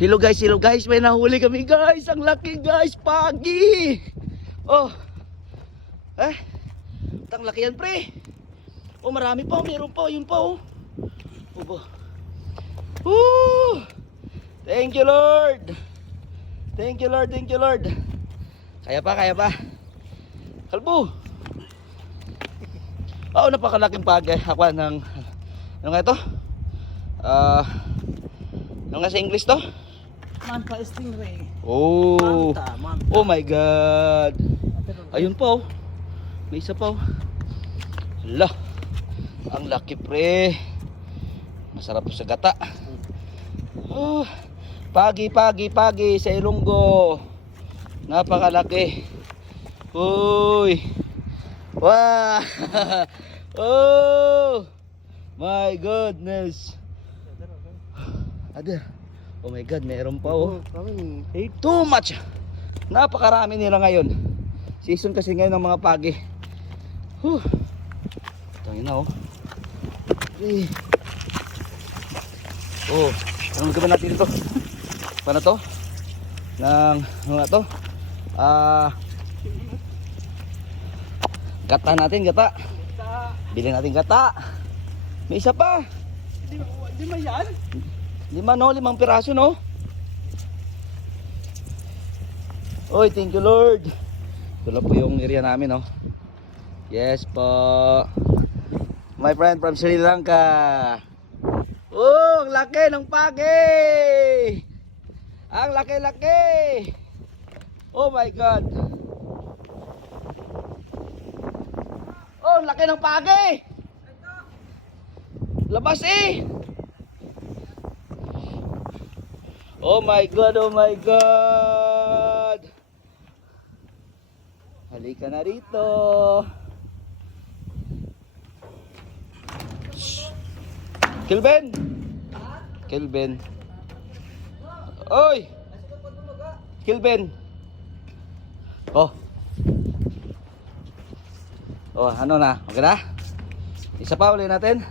Hello guys, may nahuli kami guys. Ang laki guys, pagi. Oh. Ang laki yan pre. Oh, marami pa, meron pa, yun pa oh. Opo. Woo! Thank you Lord. Thank you Lord, thank you Lord. Kaya pa. Kalbo. Oh, napakalaking pagi. Ako ng ano nga ito? Ano nga sa English to? Manta stingray. Oh. Manta. Oh my God. Ayun po. May isa pa. Hala. Ang laki pre. Masarap sa gata. Oh. Pagi sa Ilonggo. Napakalaki. Uy. Wow. Oh. My goodness. Ada. Oh my God, meron pa oh. Too much. Napakarami nila ngayon. Season kasi ngayon ng mga pagi. Tangin na oh. Oh, anong gawin natin ito? Paano to? Ano nga to? Gata natin, gata. Bilhin natin gata. May isa pa. Di ba yan? 5 piraso no? Oy, thank you Lord. Ito lang po yung area namin no. Yes po. My friend from Sri Lanka. Oh, ang laki ng pagi. Ang laki. Oh my God. Oh, ang laki ng pagi. Labas eh. Oh my God, oh my God. Halika na rito. Kelvin. Oy. Kelvin. Oh. Oh, ano na? Okay na? Isa pa ulit natin.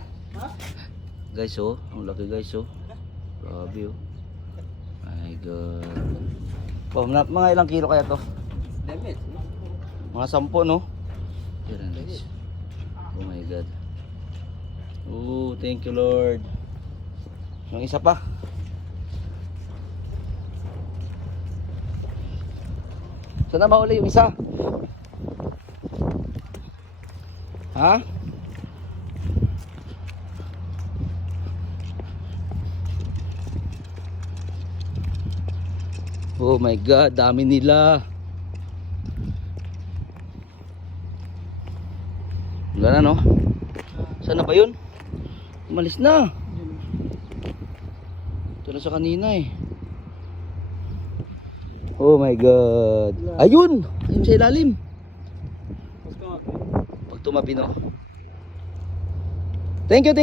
Guys, oh. Ang laki guys, oh. Grabe, oh. My God. Oh, mga ilang kilo kaya to? Mga 10, no? Yan, guys. Oh my God. Oh, thank you Lord. Yung isa pa. Saan na mahuli yung isa? Ha? Oh my God, dami nila. Wala na no? Saan na ba yun? Umalis na. Ito na sa kanina eh. Oh my God. Ayun! Ayun sa ilalim. Pag tumabi no. Thank you.